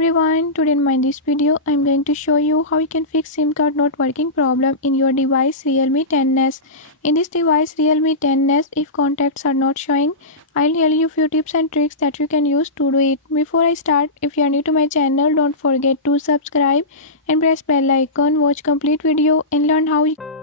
everyone, today in this video I am going to show you how you can fix SIM card not working problem in your device Realme 10s. In this device Realme 10s, if contacts are not showing, I'll tell you few tips and tricks that you can use to do it. Before I start, if you are new to my channel, don't forget to subscribe and press bell icon, watch complete video and learn how you